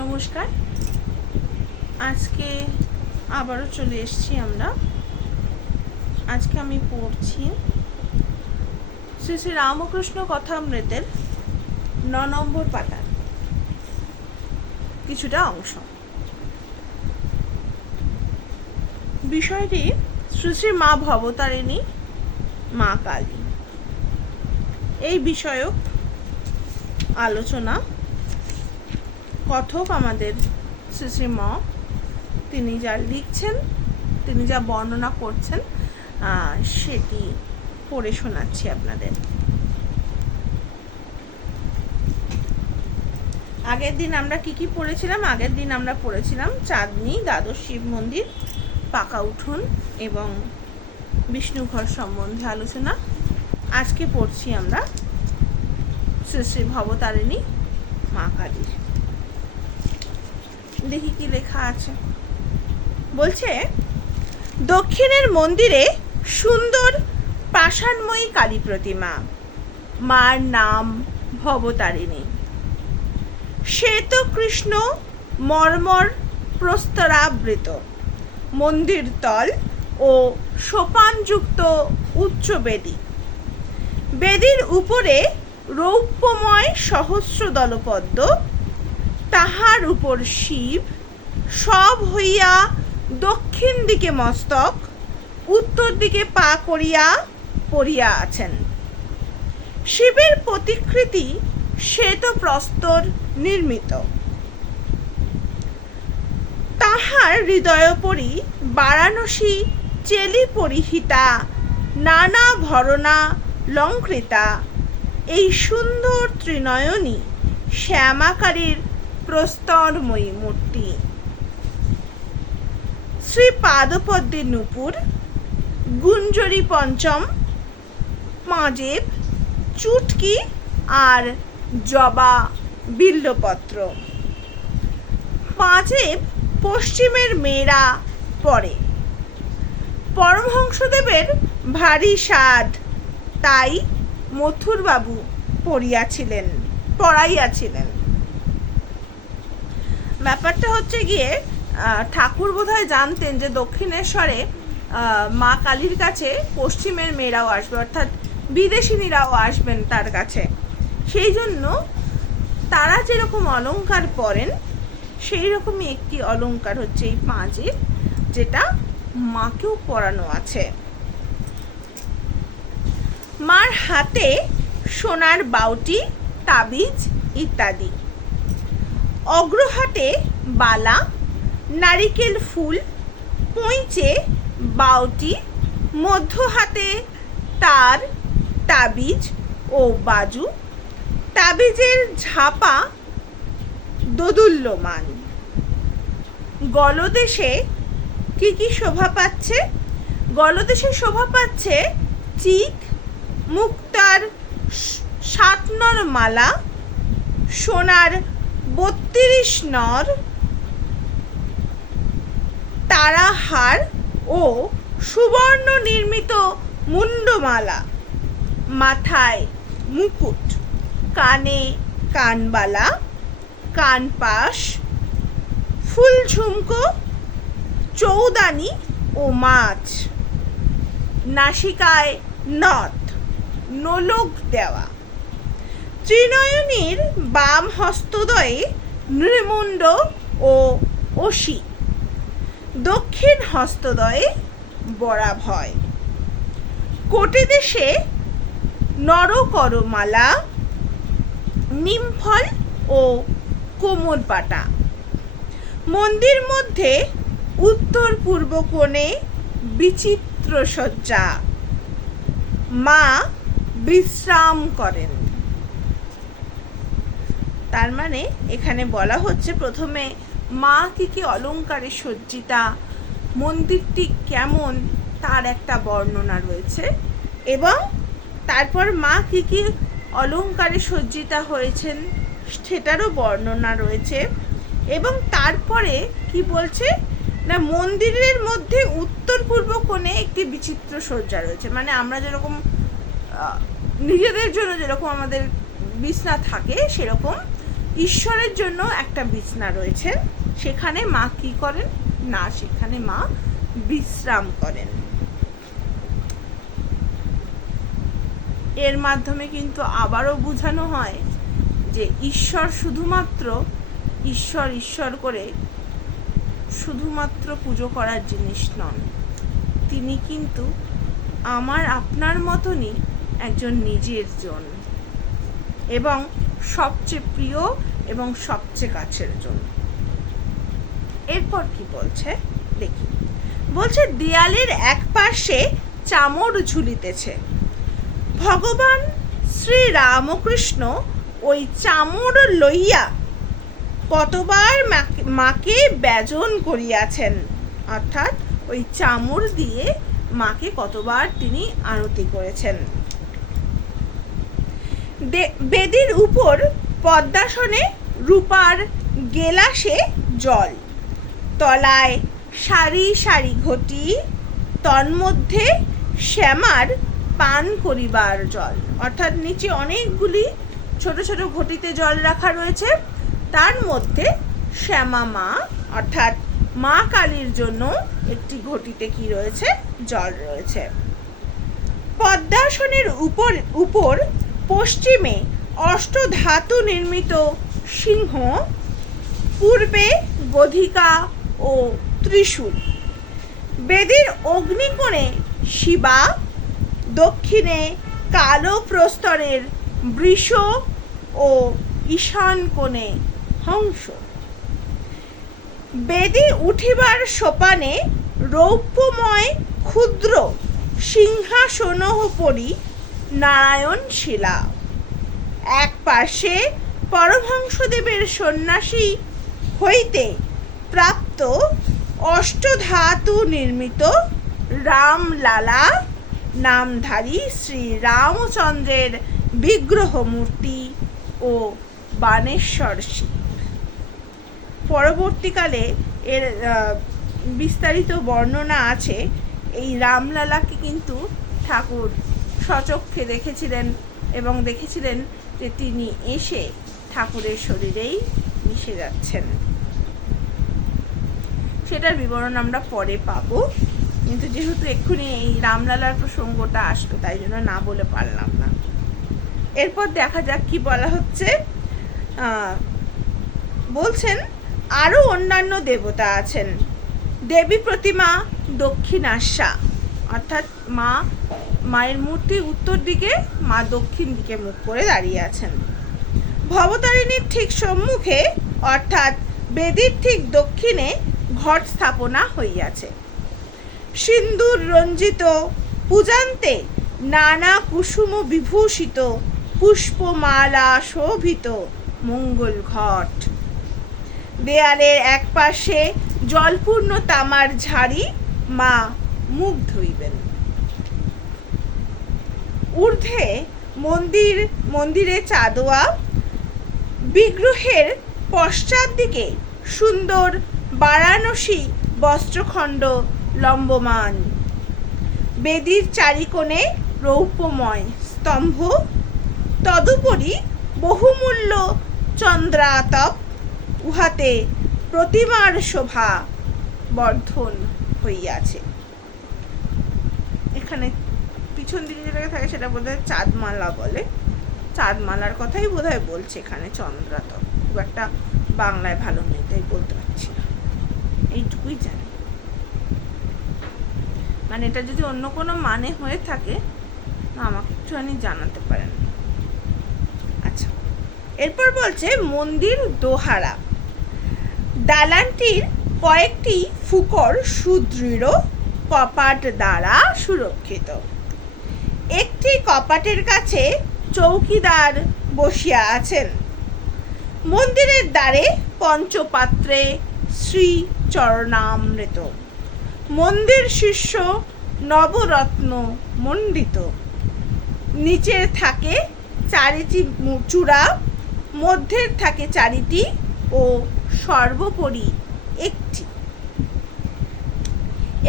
নমস্কার। আজকে আবারও চলে এসেছি আমরা। আজকে আমি পড়ছি শ্রী শ্রী রামকৃষ্ণ কথামৃতের 9 নম্বর পাতার কিছুটা অংশ। বিষয়টি শ্রী শ্রী মা ভবতারিণী, মা কালী এই বিষয়ক আলোচনা। কথক আমাদের শ্রী শ্রী মা, তিনি যা লিখছেন, তিনি যা বর্ণনা করছেন সেটি পড়ে শোনাচ্ছি আপনাদের। আগের দিন আমরা কি পড়েছিলাম? আগের দিন আমরা পড়েছিলাম চাঁদনি, দ্বাদশ শিব মন্দির, পাকা উঠোন এবং বিষ্ণুঘর সম্বন্ধে আলোচনা। আজকে পড়ছি আমরা শ্রী শ্রী ভবতারিণী মা কালীর। দেখি কি লেখা আছে। বলছে, দক্ষিণের মন্দিরে সুন্দর পাষাণময়ী কালী প্রতিমা। মার নাম ভবতারিণী। শ্বেত কৃষ্ণ মর্মর প্রস্তরাবৃত মন্দির তল ও সোপানযুক্ত উচ্চ বেদী। বেদীর উপরে রৌপ্যময় সহস্র দলপদ্ম, তাহার উপর শিব সব হইয়া দক্ষিণ দিকে মস্তক, উত্তর দিকে পা করিয়া পড়িয়া আছেন। শিবের প্রতিকৃতি শ্বেত প্রস্তর নির্মিত। তাহার হৃদয়োপরি বারাণসী চেলি পরিহিতা নানা ভরণা লঙ্কৃতা এই সুন্দর ত্রিনয়নী শ্যামাকারীর প্রস্তরময়ী মূর্তি। শ্রী পাদপদ্মে নূপুর, গুঞ্জরী পঞ্চম, পাঁজেব, চুটকি আর জবা বিল্বপত্র। পাঁজেব পশ্চিমের মেয়েরা পরে। পরমহংসদেবের ভারী সাধ, তাই মথুরবাবু পড়াইয়াছিলেন। ব্যাপারটা হচ্ছে গিয়ে, ঠাকুর বোধহয় জানতেন যে দক্ষিণেশ্বরে মা কালীর কাছে পশ্চিমের মেয়েরাও আসবে, অর্থাৎ বিদেশিনীরাও আসবেন তার কাছে। সেই জন্য তারা যেরকম অলংকার পরেন সেই রকমই একটি অলংকার হচ্ছে এই পাঁজেব, যেটা মাকেও পরানো আছে। মার হাতে সোনার বাউটি, তাবিজ ইত্যাদি। অগ্রহাতে বালা, নারিকেল ফুল, পইচে, বাউটি, মধ্য হাতে তার, তাবিজ ও বাজু। তাবিজের ঝাপা দোদুল্যমান। গলদেশে কি শোভা পাচ্ছে? গলদেশে শোভা পাচ্ছে চিক, মুক্তার 7 নর মালা, সোনার 32 নর তারাহার ও সুবর্ণ নির্মিত মুন্ডমালা, মাথায় মুকুট, কানে কানবালা, কানপাশ, ফুল ঝুমকো, চৌদানি ও মাছ, নাসিকায় নথ, নোলক দেওয়া। ত্রিনয়নীর বাম হস্তদ্বয়ে নৃমুণ্ড ও অসি, দক্ষিণ হস্তদ্বয়ে বরাভয়। কোটিদেশে নরকরমালা, নিমফল ও কোমরপাটা। মন্দির মধ্যে উত্তর পূর্ব কোণে বিচিত্র সজ্জা। মা বিশ্রাম করেন। তার মানে এখানে বলা হচ্ছে, প্রথমে মা কি অলংকারে সজ্জিতা, মন্দিরটি কেমন তার একটা বর্ণনা রয়েছে, এবং তারপর মা কি অলংকারে সজ্জিতা হয়েছেন সেটারও বর্ণনা রয়েছে। এবং তারপরে কি বলছে না, মন্দিরের মধ্যে উত্তর পূর্ব কোণে একটি বিচিত্র সজ্জা রয়েছে। মানে আমরা যেরকম নিজেদের জন্য যেরকম আমাদের বিছনা থাকে, সেরকম ঈশ্বরের জন্য একটা বিছনা রয়েছে, সেখানে মা কি করেন না, সেখানে মা বিশ্রাম করেন। এর মাধ্যমে কিন্তু আবারও বোঝানো হয় যে ঈশ্বর শুধুমাত্র ঈশ্বর ঈশ্বর করে শুধুমাত্র পুজো করার জিনিস নন, তিনি কিন্তু আমার আপনার মতনই একজন নিজের জন এবং সবচেয়ে প্রিয় এবং সবচেয়ে কাছের জন। এরপর কি বলছে দেখি, বলছে দেয়ালের এক পাশে চামর ঝুলিতেছে, ভগবান শ্রী রামকৃষ্ণ ওই চামর লইয়া কতবার মাকে ব্যজন করিয়াছেন, অর্থাৎ ওই চামর দিয়ে মাকে কতবার তিনি আরতি করেছেন। বেদির উপর পদ্মাসনে রূপার গেলাসে জল, তলায় সারি সারি ঘটি, তন্মধ্যে শ্যামার পান করিবার জল, অর্থাৎ নিচে অনেকগুলি ছোট ছোট ঘটিতে জল রাখা রয়েছে, তার মধ্যে শ্যামা মা অর্থাৎ মা কালীর জন্য একটি ঘটিতে কি রয়েছে, জল রয়েছে। পদ্মাসনের উপর পশ্চিমে অষ্টধাতু নির্মিত সিংহ, পূর্বে গধিকা ও ত্রিশূল, বেদির অগ্নিকোণে শিবা, দক্ষিণে কালো প্রস্তরের বৃষ ও ঈশান কোণে হংস। বেদি উঠিবার সোপানে রৌপ্যময় ক্ষুদ্র সিংহাসনোপরি নারায়ণ শিলা, এক পাশে পরমহংসদেবের সন্ন্যাসী হইতে প্রাপ্ত অষ্টধাতু নির্মিত রামলালা নামধারী শ্রী রামচন্দ্রের বিগ্রহ মূর্তি ও বানেশ্বর শিব। পরবর্তীকালে এর বিস্তারিত বর্ণনা আছে। এই রামলালাকে কিন্তু ঠাকুর স্বচক্ষে দেখেছিলেন এবং দেখেছিলেন যে তিনি এসে ঠাকুরের শরীরেই মিশে যাচ্ছেন। সেটার বিবরণ আমরা পরে পাবো, কিন্তু যেহেতু এক্ষুনি এই রামলালার প্রসঙ্গটা আসলো তাই জন্য না বলে পারলাম না। এরপর দেখা যাক কি বলা হচ্ছে। বলছেন আরও অন্যান্য দেবতা আছেন। দেবী প্রতিমা দক্ষিণাস্যা, অর্থাৎ মায়ের মূর্তি উত্তর দিকে, মা দক্ষিণ দিকে মুখ করে দাঁড়িয়ে আছেন। ভবতারিণীর ঠিক সম্মুখে অর্থাৎ বেদির ঠিক দক্ষিণে ঘট স্থাপনা হইয়াছে। সিন্দুর রঞ্জিত পূজান্তে নানা কুসুম বিভূষিত পুষ্পমালা শোভিত মঙ্গল ঘট। দেয়ালের এক পাশে জলপূর্ণ তামার ঝাড়ি, মা মুখ ধুইবেন। ঊর্ধ্বে মন্দিরে চাঁদোয়া, বিগ্রহের পশ্চাৎ দিকে সুন্দর বারাণসী বস্ত্রখণ্ড লম্বমান। বেদির চারিকোণে রৌপ্যময় স্তম্ভ, তদুপরি বহুমূল্য চন্দ্রাতপ, উহাতে প্রতিমার শোভা বর্ধন হইয়াছে। এখানে পিছন দিকে যেটা থাকে সেটা বোধহয় চাঁদমালা বলে, চাঁদমালার কথাই বোধহয় বলছে এখানে, চন্দ্রাতপ খুব একটা বাংলায় ভালো নেই তাই বলতে পারছি না, এইটুকুই জানি। মানে এটা যদি অন্য কোনো মানে হয়ে থাকে আমাকে একটুখানি জানাতে পারেন। আচ্ছা, এরপর বলছে মন্দির দোহারা। দালানটির কয়েকটি ফুকর সুদৃঢ় কপাট দ্বারা সুরক্ষিত। একটি কপাটের কাছে চৌকিদার বসিয়া আছেন। মন্দিরের দ্বারে পঞ্চপাত্রে শ্রী চরণামৃত, মন্দির শীর্ষ নবরত্ন মণ্ডিত। নিচে থাকে চারিটি চূড়া, মধ্যের থাকে চারিটি ও সর্বোপরি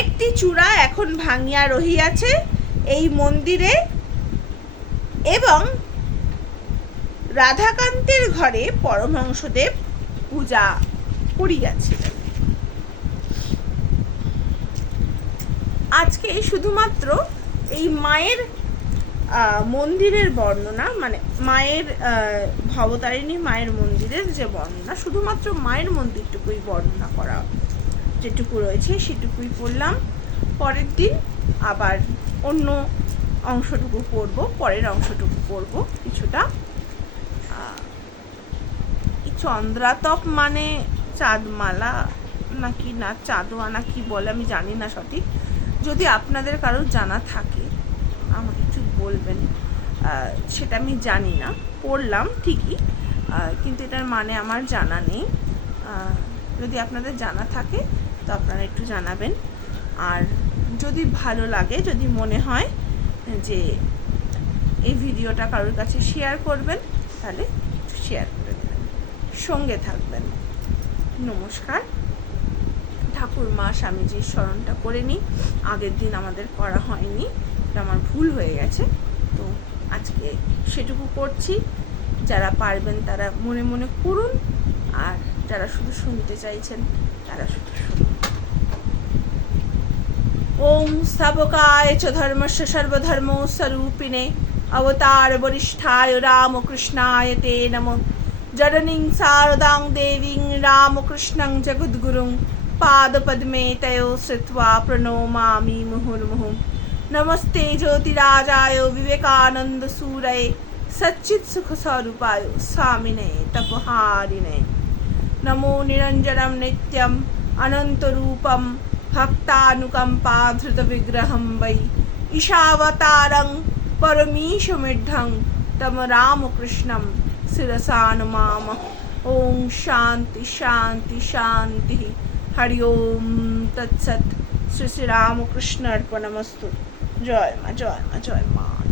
একটি চূড়া এখন ভাঙিয়া রহিয়াছে এই মন্দিরে, এবং রাধাকান্তের ঘরে পরমহংসদেব পূজা করিয়াছিলেন। আজকে শুধুমাত্র এই মায়ের মন্দিরের বর্ণনা, মানে মায়ের ভবতারিণী মায়ের মন্দিরের যে বর্ণনা, শুধুমাত্র মায়ের মন্দিরটুকুই বর্ণনা করা যেটুকু রয়েছে সেটুকুই পড়লাম। পরের দিন আবার অন্য অংশটুকু পড়ব, পরের অংশটুকু পড়ব কিছুটা। চন্দ্রাতপ মানে চাঁদমালা নাকি না চাঁদোয়া না কি বলে আমি জানি না সঠিক। যদি আপনাদের কারোর জানা থাকে আমাকে একটু বলবেন, সেটা আমি জানি না। পড়লাম ঠিকই, কিন্তু এটার মানে আমার জানা নেই। যদি আপনাদের জানা থাকে তো আপনারা একটু জানাবেন। আর যদি ভালো লাগে, যদি মনে হয় যে এই ভিডিওটা কারোর কাছে শেয়ার করবেন, তাহলে শেয়ার করে দেবেন, সঙ্গে থাকবেন। নমস্কার। ঠাকুরমা স্বামীজির স্মরণটা করে নিই, আগের দিন আমাদের করা হয়নি, এটা আমার ভুল হয়ে গেছে, তো আজকে সেটুকু করছি। যারা পারবেন তারা মনে মনে করুন, আর যারা শুধু শুনতে চাইছেন তারা শুধু শুনুন। ওম স্থাপকায় চ ধর্মস্য সর্বধর্ম স্বরূপিণে অবতার বরিষ্ঠায় রামকৃষ্ণায় তে নমঃ। জননীং শারদাং দেবীং রামকৃষ্ণং জগদ্গুরুং পাদপদ্মে তयो শ্রিত্वा প্রণমামি মুহুর্মুহুঃ। নমস্তে জ্যোতিরাজায় বিবেকানন্দ सूरये सच्चित् सुख स्वरूपाय स्वामिने तपहारिणे। नमो निरञ्जनं नित्यम् अनन्तरूपं भक्तानुकम्पाधृत विग्रहं वै ईशावतारं परमीशमिढ्ढं तम रामकृष्णं शिरसा नमामः। ओम शांति शांति शांति। हरि ओम तत्सत्। श्री श्री रामकृष्ण अर्पणमस्तु। जय माँ जय माँ जय माँ।